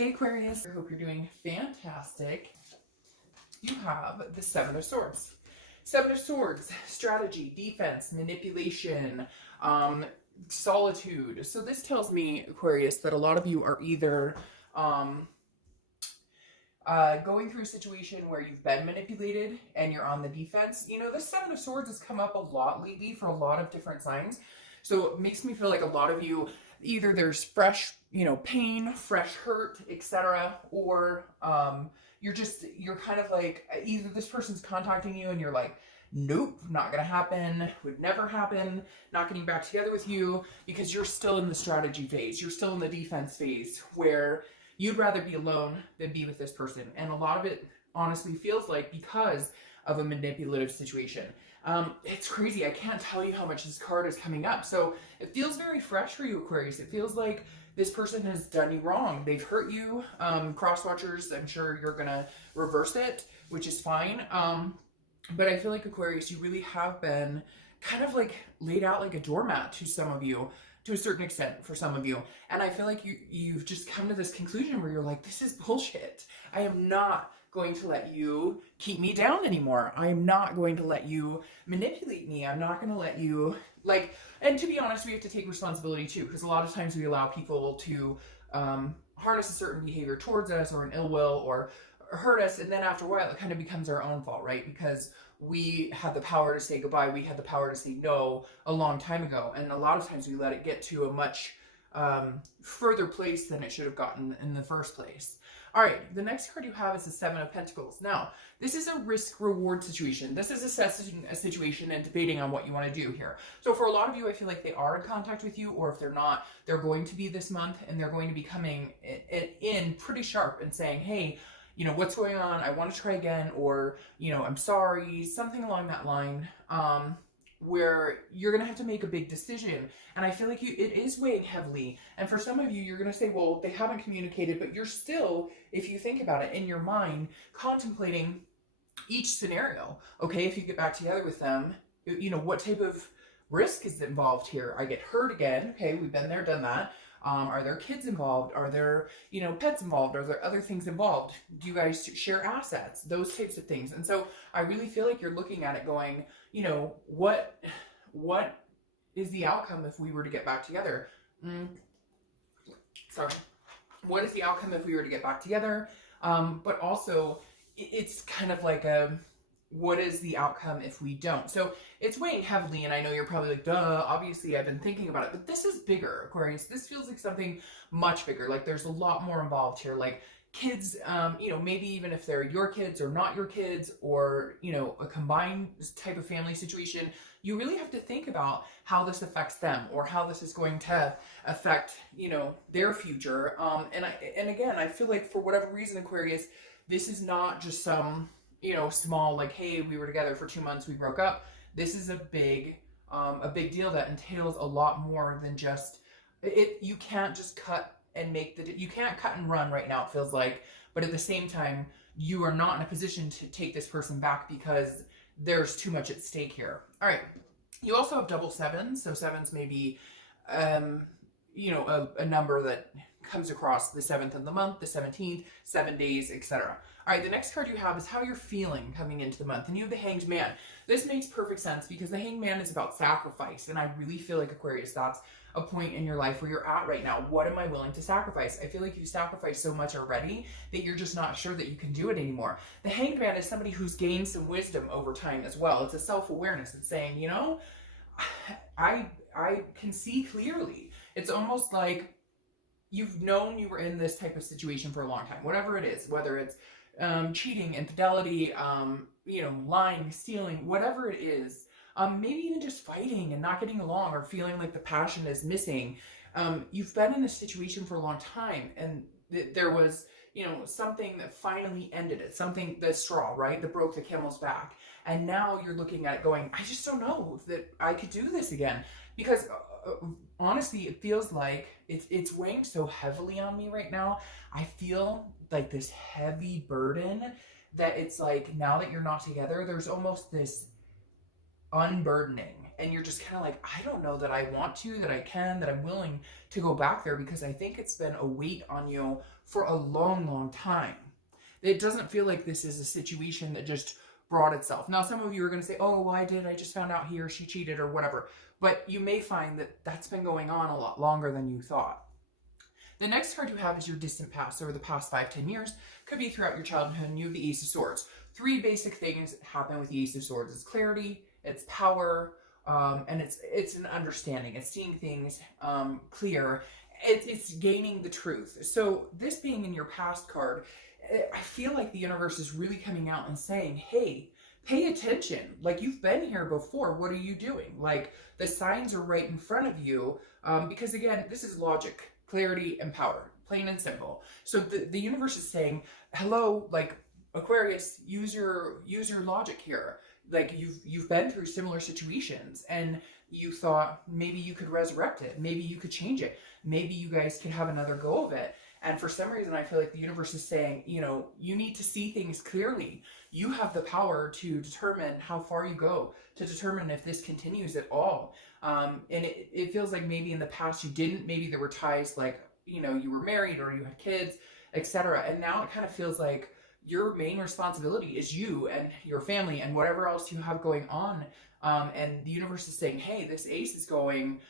Hey Aquarius, I hope you're doing fantastic. You have the Seven of Swords. Seven of Swords, strategy, defense, manipulation, solitude. So this tells me, Aquarius, that a lot of you are either going through a situation where you've been manipulated and you're on the defense. You know, the Seven of Swords has come up a lot lately for a lot of different signs. So it makes me feel like a lot of you, either there's fresh, pain, fresh hurt, etc. Or you're kind of like, either this person's contacting you and you're like, nope, not gonna happen, would never happen, not getting back together with you, because you're still in the strategy phase. You're still in the defense phase where you'd rather be alone than be with this person. And a lot of it honestly feels like because of a manipulative situation. It's crazy. I can't tell you how much this card is coming up. So it feels very fresh for you, Aquarius. It feels like this person has done you wrong. They've hurt you. Cross watchers, I'm sure you're going to reverse it, which is fine. But I feel like, Aquarius, you really have been kind of like laid out like a doormat to some of you, to a certain extent for some of you. And I feel like you've just come to this conclusion where you're like, this is bullshit. I am not going to let you keep me down anymore. I am not going to let you manipulate me. I'm not going to let you, like, and to be honest, we have to take responsibility too, because a lot of times we allow people to harness a certain behavior towards us, or an ill will, or hurt us, and then after a while it kind of becomes our own fault, right? Because we had the power to say goodbye, we had the power to say no a long time ago, and a lot of times we let it get to a much further place than it should have gotten in the first place. All right, the next card you have is the Seven of Pentacles. Now, this is a risk-reward situation. This is assessing a situation and debating on what you want to do here. So for a lot of you, I feel like they are in contact with you, or if they're not, they're going to be this month, and they're going to be coming in pretty sharp and saying, hey, what's going on? I want to try again, or, I'm sorry, something along that line, where you're going to have to make a big decision. And I feel like it is weighing heavily. And for some of you, you're going to say, well, they haven't communicated, but you're still, if you think about it in your mind, contemplating each scenario. Okay, if you get back together with them, what type of risk is involved here? I get hurt again. Okay, we've been there, done that. Are there kids involved? Are there, pets involved? Are there other things involved? Do you guys share assets? Those types of things. And so I really feel like you're looking at it going, what is the outcome if we were to get back together? Sorry. What is the outcome if we were to get back together? But also it's kind of like what is the outcome if we don't? So it's weighing heavily, and I know you're probably like, duh, obviously I've been thinking about it, but this is bigger, Aquarius. This feels like something much bigger. Like there's a lot more involved here. Like kids, maybe even if they're your kids or not your kids, or, a combined type of family situation, you really have to think about how this affects them, or how this is going to affect, their future. And again, I feel like for whatever reason, Aquarius, this is not just some, small, like, hey, we were together for 2 months, we broke up. This is a big deal that entails a lot more than just it. You can't just cut and you can't cut and run right now, it feels like. But at the same time, you are not in a position to take this person back because there's too much at stake here. All right. You also have double sevens. So sevens may be, a number that comes across the 7th of the month, the 17th, 7 days, etc. All right, the next card you have is how you're feeling coming into the month. And you have the Hanged Man. This makes perfect sense because the Hanged Man is about sacrifice. And I really feel like, Aquarius, that's a point in your life where you're at right now. What am I willing to sacrifice? I feel like you sacrificed so much already that you're just not sure that you can do it anymore. The Hanged Man is somebody who's gained some wisdom over time as well. It's a self-awareness. It's saying, I can see clearly. It's almost like you've known you were in this type of situation for a long time, whatever it is, whether it's cheating, infidelity, lying, stealing, whatever it is, maybe even just fighting and not getting along, or feeling like the passion is missing. You've been in this situation for a long time, and there was, something that finally ended it, something, the straw, right, that broke the camel's back. And now you're looking at it going, I just don't know that I could do this again, because honestly, it feels like it's weighing so heavily on me right now. I feel like this heavy burden that it's like, now that you're not together, there's almost this unburdening. And you're just kind of like, I don't know that I want to, that I can, that I'm willing to go back there, because I think it's been a weight on you for a long, long time. It doesn't feel like this is a situation that just brought itself. Now, some of you are going to say, oh, well, I just found out he or she cheated or whatever. But you may find that that's been going on a lot longer than you thought. The next card you have is your distant past, over the past 5-10 years. Could be throughout your childhood, and you have the Ace of Swords. 3 basic things happen with the Ace of Swords. It's clarity, it's power, and it's an understanding. It's seeing things clear. It's gaining the truth. So this being in your past card, I feel like the universe is really coming out and saying, hey, pay attention. Like, you've been here before. What are you doing? Like, the signs are right in front of you. Because again, this is logic, clarity, and power, plain and simple. So the universe is saying, hello, like, Aquarius, use your logic here. Like, you've been through similar situations, and you thought maybe you could resurrect it. Maybe you could change it. Maybe you guys could have another go of it. And for some reason, I feel like the universe is saying, you know, you need to see things clearly. You have the power to determine how far you go, to determine if this continues at all. And it feels like maybe in the past you didn't. Maybe there were ties like, you know, you were married or you had kids, etc. And now it kind of feels like your main responsibility is you and your family and whatever else you have going on. And the universe is saying, hey, this ace is going,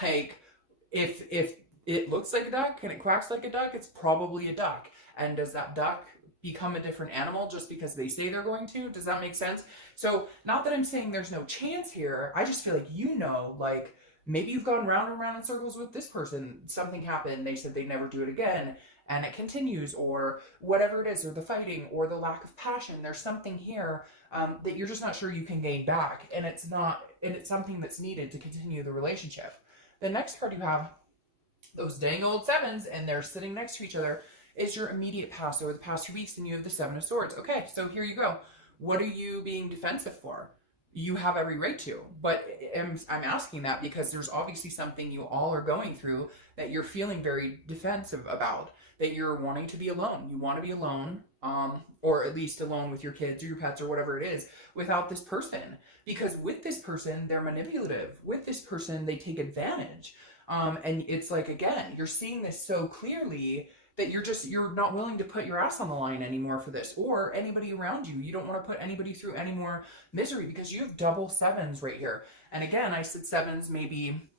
like, if it looks like a duck and it quacks like a duck, it's probably a duck. And does that duck become a different animal just because they say they're going to? Does that make sense? So not that I'm saying there's no chance here. I just feel like, you know, like, maybe you've gone round and round in circles with this person. Something happened. They said they'd never do it again. And it continues, or whatever it is, or the fighting, or the lack of passion. There's something here that you're just not sure you can gain back. And it's something that's needed to continue the relationship. The next card you have, those dang old sevens, and they're sitting next to each other, is your immediate past over the past 2 weeks, and you have the Seven of Swords. Okay, so here you go. What are you being defensive for? You have every right to, but I'm asking that because there's obviously something you all are going through that you're feeling very defensive about, that you're wanting to be alone. You want to be alone, or at least alone with your kids or your pets or whatever it is, without this person. Because with this person, they're manipulative. With this person, they take advantage. And it's like, again, you're seeing this so clearly that you're not willing to put your ass on the line anymore for this, or anybody around you. You don't want to put anybody through any more misery because you have double sevens right here. And again, I said sevens may be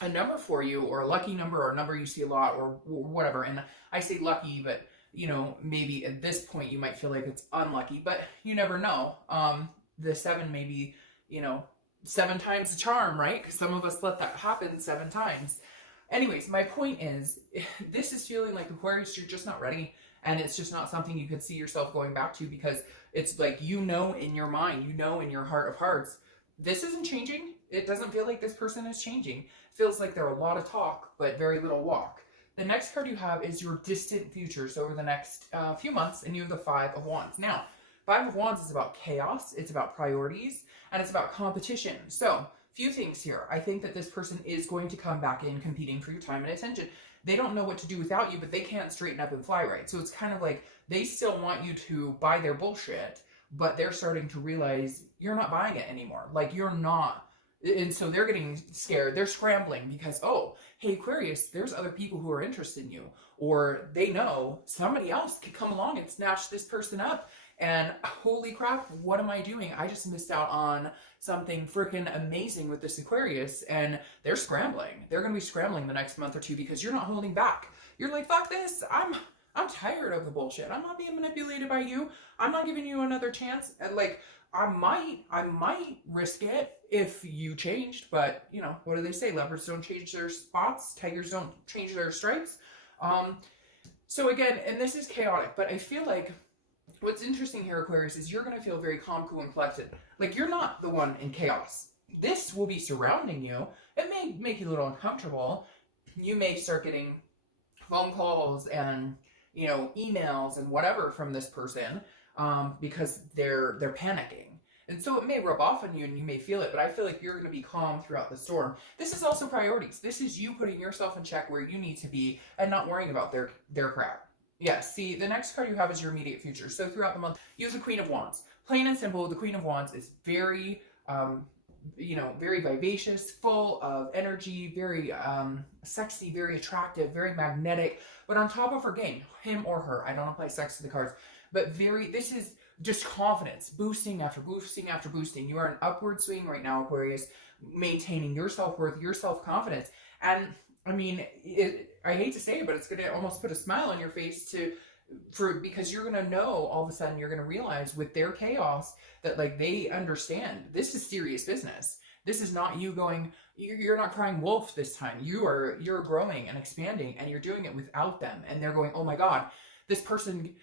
a number for you, or a lucky number, or a number you see a lot, or whatever. And I say lucky, but, you know, maybe at this point you might feel like it's unlucky, but you never know. The 7 may be, you know, 7 times the charm, right? Because some of us let that happen 7 times. Anyways, my point is, this is feeling like, Aquarius, you're just not ready. And it's just not something you could see yourself going back to, because it's like, you know, in your mind, you know, in your heart of hearts, this isn't changing. It doesn't feel like this person is changing. It feels like there are a lot of talk, but very little walk. The next card you have is your distant future. So over the next few months, and you have the 5 of Wands. Now, 5 of Wands is about chaos. It's about priorities, and it's about competition. So, few things here. I think that this person is going to come back in competing for your time and attention. They don't know what to do without you, but they can't straighten up and fly right. So it's kind of like they still want you to buy their bullshit, but they're starting to realize you're not buying it anymore. Like, you're not. And so they're getting scared. They're scrambling because, oh, hey, Aquarius, there's other people who are interested in you. Or they know somebody else could come along and snatch this person up. And holy crap, what am I doing? I just missed out on something freaking amazing with this Aquarius, and they're scrambling. They're going to be scrambling the next month or two because you're not holding back. You're like, fuck this. I'm tired of the bullshit. I'm not being manipulated by you. I'm not giving you another chance. And like, I might risk it if you changed, but you know, what do they say? Leopards don't change their spots. Tigers don't change their stripes. So again, and this is chaotic, but I feel like what's interesting here, Aquarius, is you're going to feel very calm, cool, and collected. Like, you're not the one in chaos. This will be surrounding you. It may make you a little uncomfortable. You may start getting phone calls and, you know, emails and whatever from this person because they're panicking. And so it may rub off on you and you may feel it, but I feel like you're going to be calm throughout the storm. This is also priorities. This is you putting yourself in check where you need to be and not worrying about their crap. Yes, see, the next card you have is your immediate future. So throughout the month, use the Queen of Wands. Plain and simple, the Queen of Wands is very you know, very vivacious, full of energy, very sexy, very attractive, very magnetic, but on top of her game, him or her, I don't apply sex to the cards, but this is just confidence, boosting after boosting after boosting. You are an upward swing right now, Aquarius, maintaining your self-worth, your self-confidence. And I mean, I hate to say it, but it's going to almost put a smile on your face because you're going to know, all of a sudden you're going to realize with their chaos that like they understand this is serious business. This is not you going, you're not crying wolf this time. You're growing and expanding, and you're doing it without them. And they're going, oh my God, this person,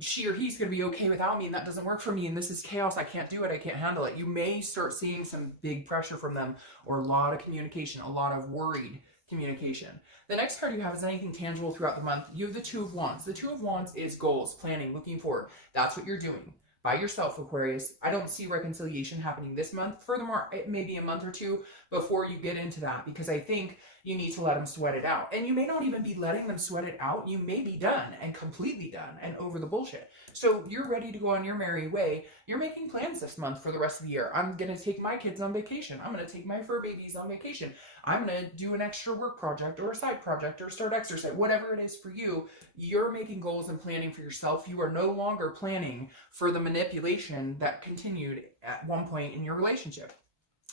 she or he's going to be okay without me, and that doesn't work for me, and this is chaos. I can't do it. I can't handle it. You may start seeing some big pressure from them, or a lot of communication, a lot of worried communication. The next card you have is anything tangible throughout the month. You have the Two of Wands. The Two of Wands is goals, planning, looking forward. That's what you're doing by yourself, Aquarius. I don't see reconciliation happening this month. Furthermore, it may be a month or two before you get into that, because I think you need to let them sweat it out. And you may not even be letting them sweat it out. You may be done and completely done and over the bullshit. So you're ready to go on your merry way. You're making plans this month for the rest of the year. I'm going to take my kids on vacation. I'm going to take my fur babies on vacation. I'm going to do an extra work project or a side project or start exercise. Whatever it is for you, you're making goals and planning for yourself. You are no longer planning for the manipulation that continued at one point in your relationship.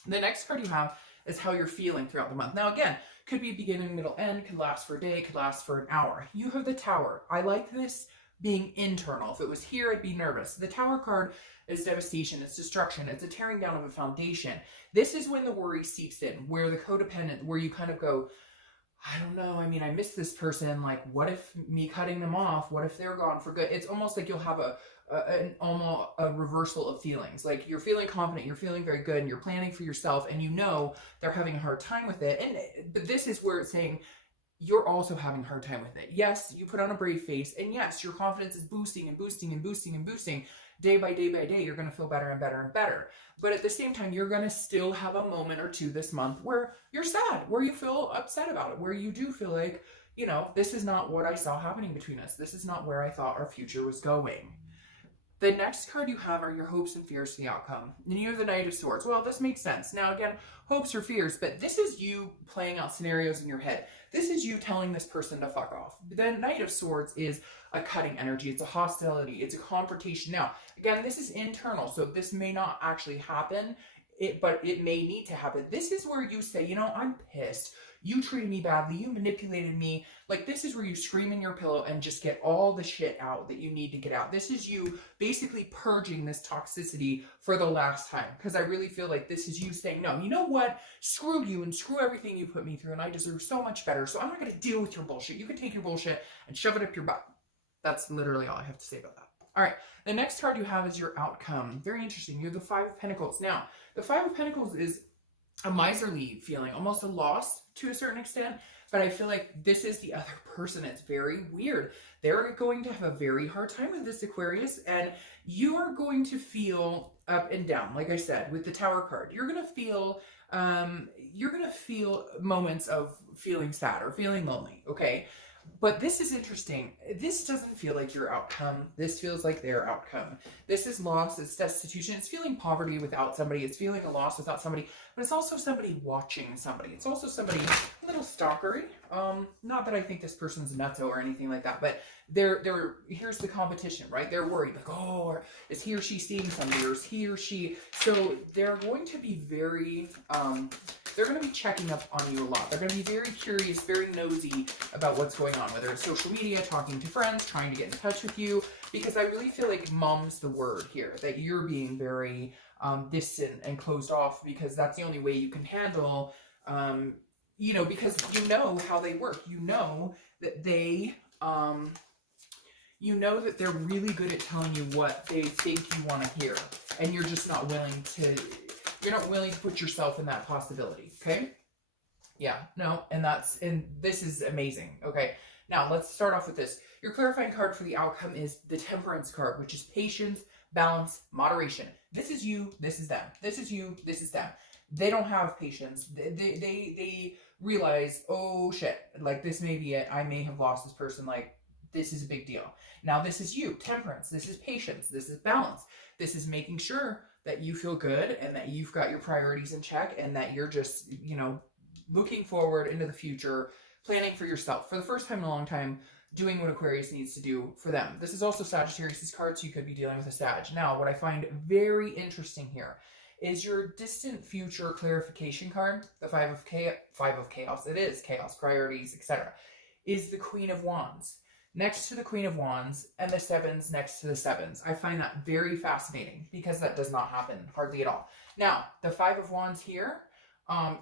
The next card you have is how you're feeling throughout the month. Now, again, could be beginning, middle, end, could last for a day, could last for an hour. You have the Tower. I like this being internal. If it was here, I'd be nervous. The Tower card is devastation, it's destruction, it's a tearing down of a foundation. This is when the worry seeps in, where the codependent, where you kind of go, I don't know, I mean, I miss this person, like, what if me cutting them off, what if they're gone for good? It's almost like you'll have almost a reversal of feelings. Like, you're feeling confident, you're feeling very good, and you're planning for yourself, and you know they're having a hard time with it. But this is where it's saying, you're also having a hard time with it. Yes, you put on a brave face, and yes, your confidence is boosting and boosting and boosting and boosting. Day by day by day, you're going to feel better and better and better. But at the same time, you're going to still have a moment or two this month where you're sad, where you feel upset about it, where you do feel like, you know, this is not what I saw happening between us. This is not where I thought our future was going. The next card you have are your hopes and fears for the outcome. And you have the Knight of Swords. Well, this makes sense. Now, again, hopes or fears, but this is you playing out scenarios in your head. This is you telling this person to fuck off. The Knight of Swords is a cutting energy. It's a hostility. It's a confrontation. Now, again, this is internal, so this may not actually happen, but it may need to happen. This is where you say, you know, I'm pissed. You treated me badly. You manipulated me. Like, this is where you scream in your pillow and just get all the shit out that you need to get out. This is you basically purging this toxicity for the last time. Because I really feel like this is you saying, no, you know what? Screw you and screw everything you put me through, and I deserve so much better. So I'm not going to deal with your bullshit. You can take your bullshit and shove it up your butt. That's literally all I have to say about that. All right, the next card you have is your outcome. Very interesting. You have the Five of Pentacles. Now, the Five of Pentacles is a miserly feeling, almost a loss to a certain extent, but I feel like this is the other person. It's very weird. They're going to have a very hard time with this, Aquarius, and you are going to feel up and down. Like I said, with the Tower card, you're going to feel moments of feeling sad or feeling lonely, okay? But this is interesting. This doesn't feel like your outcome. This feels like their outcome. This is loss. It's destitution. It's feeling poverty without somebody. It's feeling a loss without somebody. But it's also somebody watching somebody. It's also somebody a little stalkery. Not that I think this person's nutso or anything like that, but here's the competition, right? They're worried, like, oh, is he or she seeing somebody, or is he or she? So they're going to be very, they're going to be checking up on you a lot. They're going to be very curious, very nosy about what's going on, whether it's social media, talking to friends, trying to get in touch with you, because I really feel like mom's the word here, that you're being very distant and closed off, because that's the only way you can handle, you know, because you know how they work. You know that they, you know that they're really good at telling you what they think you want to hear, and you're just not willing to, you're not willing to put yourself in that possibility, okay? Yeah, no, and this is amazing, okay? Now, let's start off with this. Your clarifying card for the outcome is the Temperance card, which is patience, balance, moderation. This is you, this is them. This is you, this is them. They don't have patience. They realize, oh shit, like, this may be it. I may have lost this person. Like, This is a big deal. Now, this is you, temperance. This is patience. This is balance. This is making sure that you feel good and that you've got your priorities in check and that you're just, you know, looking forward into the future, planning for yourself. For the first time in a long time, doing what Aquarius needs to do for them. This is also Sagittarius' card, so you could be dealing with a Sag. Now, what I find very interesting here is your distant future clarification card, the Five of Chaos, it is Chaos, priorities, etc., is the Queen of Wands. Next to the Queen of Wands and the Sevens next to the Sevens. I find that very fascinating because that does not happen hardly at all. Now, the Five of Wands here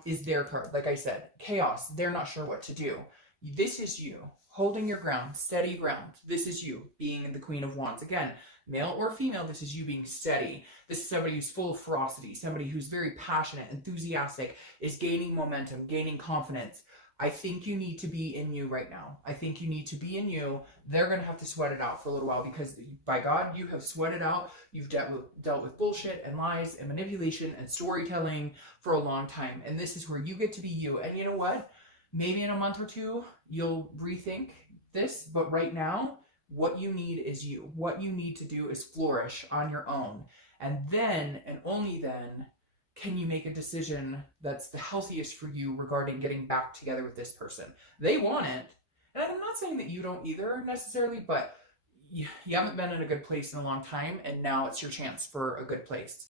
is their card. Like I said, chaos. They're not sure what to do. This is you holding your ground, steady ground. This is you being the Queen of Wands. Again, male or female, this is you being steady. This is somebody who's full of ferocity, somebody who's very passionate, enthusiastic, is gaining momentum, gaining confidence. I think you need to be in you right now. I think you need to be in you. They're going to have to sweat it out for a little while because, by God, you have sweated out. You've dealt with bullshit and lies and manipulation and storytelling for a long time. And this is where you get to be you. And you know what? Maybe in a month or two, you'll rethink this. But right now, what you need is you. What you need to do is flourish on your own. And then, and only then, can you make a decision that's the healthiest for you regarding getting back together with this person? They want it. And I'm not saying that you don't either necessarily, but you haven't been in a good place in a long time, and now it's your chance for a good place.